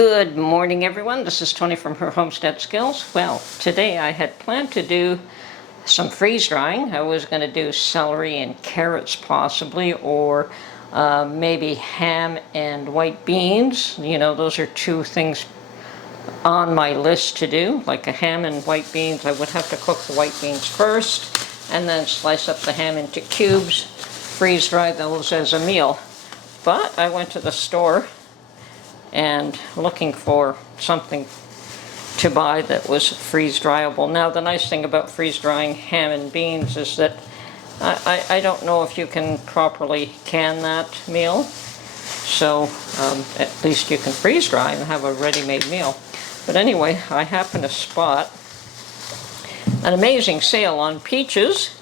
Good morning, everyone. This is Tony from her Homestead Skills. Well, today I had planned to do some freeze drying. I was going to do celery and carrots possibly, or maybe ham and white beans. You know, those are two things on my list to do. Like a ham and white beans, I would have to cook the white beans first and then slice up the ham into cubes, freeze dry those as a meal. But I went to the store and looking for something to buy that was freeze dryable. Now, the nice thing about freeze drying ham and beans is that I don't know if you can properly can that meal, so at least you can freeze dry and have a ready-made meal. But anyway, I happened to spot an amazing sale on peaches,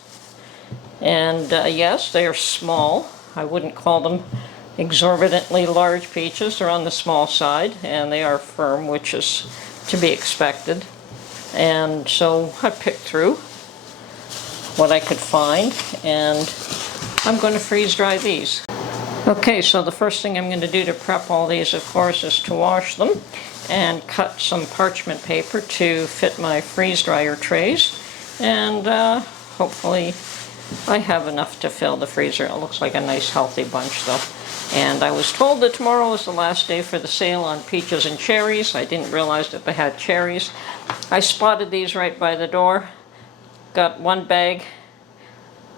and yes, they are small. I wouldn't call them exorbitantly large peaches. They're on the small side, and they are firm, which is to be expected. And so I picked through what I could find, and I'm going to freeze dry these. Okay, so the first thing I'm going to do to prep all these, of course, is to wash them and cut some parchment paper to fit my freeze dryer trays, and hopefully I have enough to fill the freezer. It looks like a nice healthy bunch though. And I was told that tomorrow was the last day for the sale on peaches and cherries. I didn't realize that they had cherries. I spotted these right by the door, got one bag,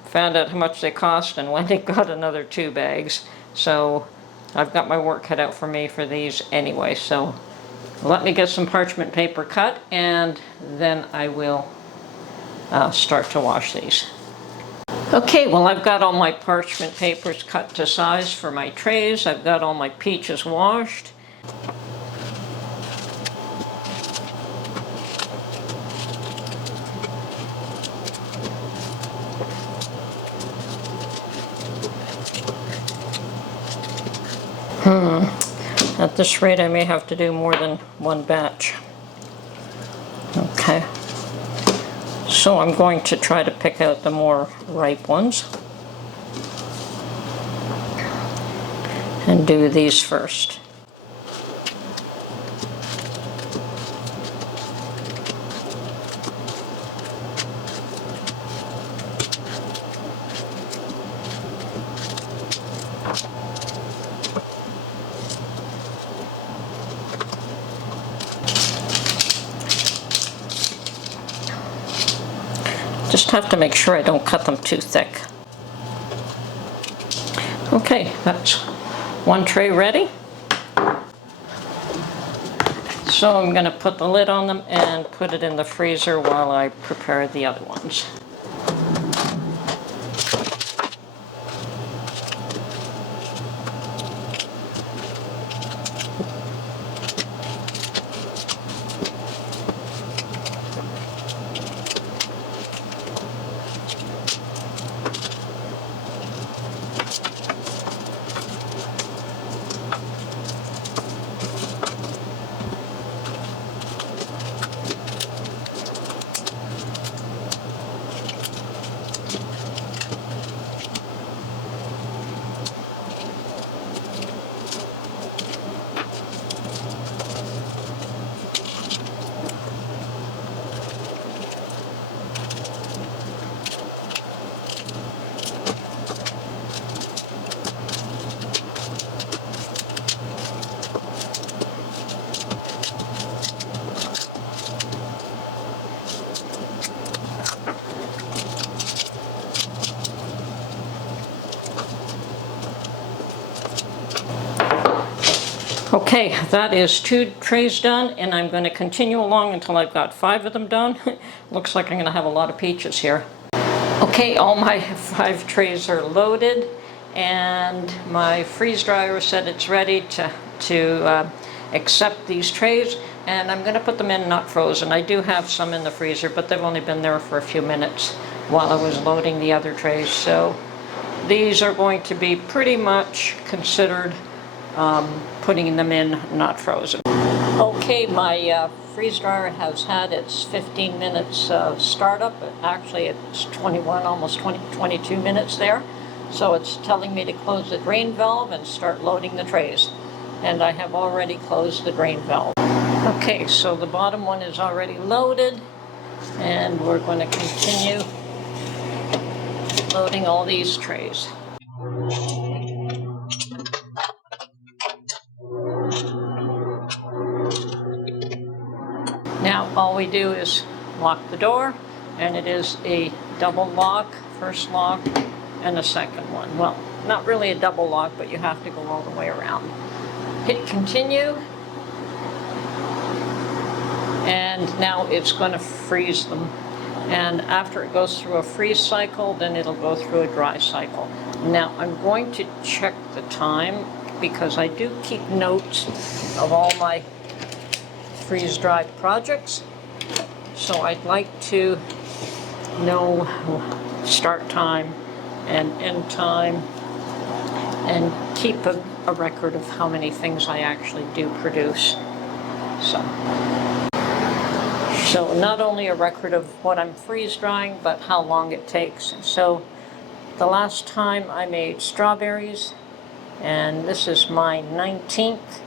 found out how much they cost, and went and got another 2 bags. So I've got my work cut out for me for these anyway. So let me get some parchment paper cut, and then I will start to wash these. Okay, well, I've got all my parchment papers cut to size for my trays. I've got all my peaches washed. At this rate, I may have to do more than one batch. Okay. So I'm going to try to pick out the more ripe ones and do these first. Just have to make sure I don't cut them too thick. Okay, that's one tray ready. So I'm going to put the lid on them and put it in the freezer while I prepare the other ones. Okay, that is 2 trays done, and I'm going to continue along until I've got 5 of them done. Looks like I'm going to have a lot of peaches here. Okay, all my 5 trays are loaded, and my freeze dryer said it's ready to accept these trays, and I'm going to put them in not frozen. I do have some in the freezer, but they've only been there for a few minutes while I was loading the other trays, so these are going to be pretty much considered putting them in not frozen. Okay, my freeze dryer has had its 15 minutes startup. Actually, it's 21, almost 22 minutes there. So it's telling me to close the drain valve and start loading the trays. and I have already closed the drain valve. Okay, so the bottom one is already loaded, and we're going to continue loading all these trays. Now all we do is lock the door, and it is a double lock, first lock, and a second one. Well, not really a double lock, but you have to go all the way around. Hit continue, and now it's going to freeze them. And after it goes through a freeze cycle, then it'll go through a dry cycle. Now I'm going to check the time because I do keep notes of all my freeze-dried projects. So I'd like to know start time and end time and keep a record of how many things I actually do produce. So not only a record of what I'm freeze drying, but how long it takes. So the last time I made strawberries, and this is my 19th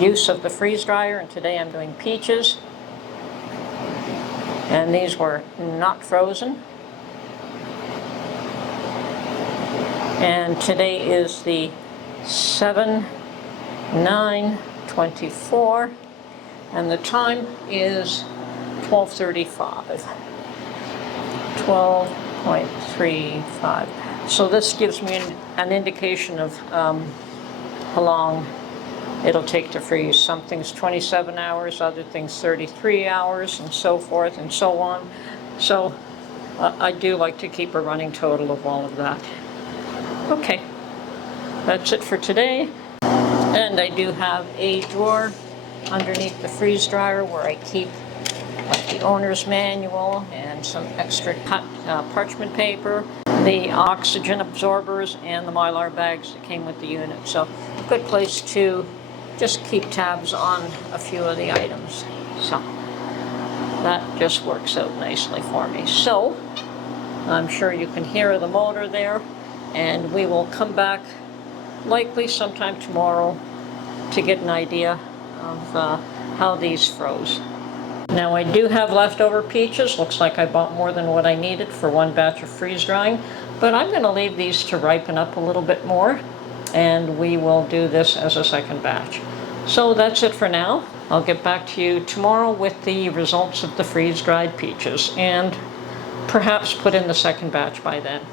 use of the freeze dryer, and today I'm doing peaches. And these were not frozen. And today is the 7/9/24. And the time is 12:35, 12:35. So this gives me an indication of how long it'll take to freeze. Some things 27 hours, other things 33 hours, and so forth and so on. So I do like to keep a running total of all of that. Okay, that's it for today. And I do have a drawer underneath the freeze dryer where I keep like the owner's manual and some extra cut parchment paper, the oxygen absorbers, and the Mylar bags that came with the unit. So a good place to just keep tabs on a few of the items. So that just works out nicely for me. So I'm sure you can hear the motor there, and we will come back likely sometime tomorrow to get an idea of how these froze. Now I do have leftover peaches. Looks like I bought more than what I needed for one batch of freeze drying, but I'm going to leave these to ripen up a little bit more, and we will do this as a second batch. So that's it for now. I'll get back to you tomorrow with the results of the freeze dried peaches, and perhaps put in the second batch by then.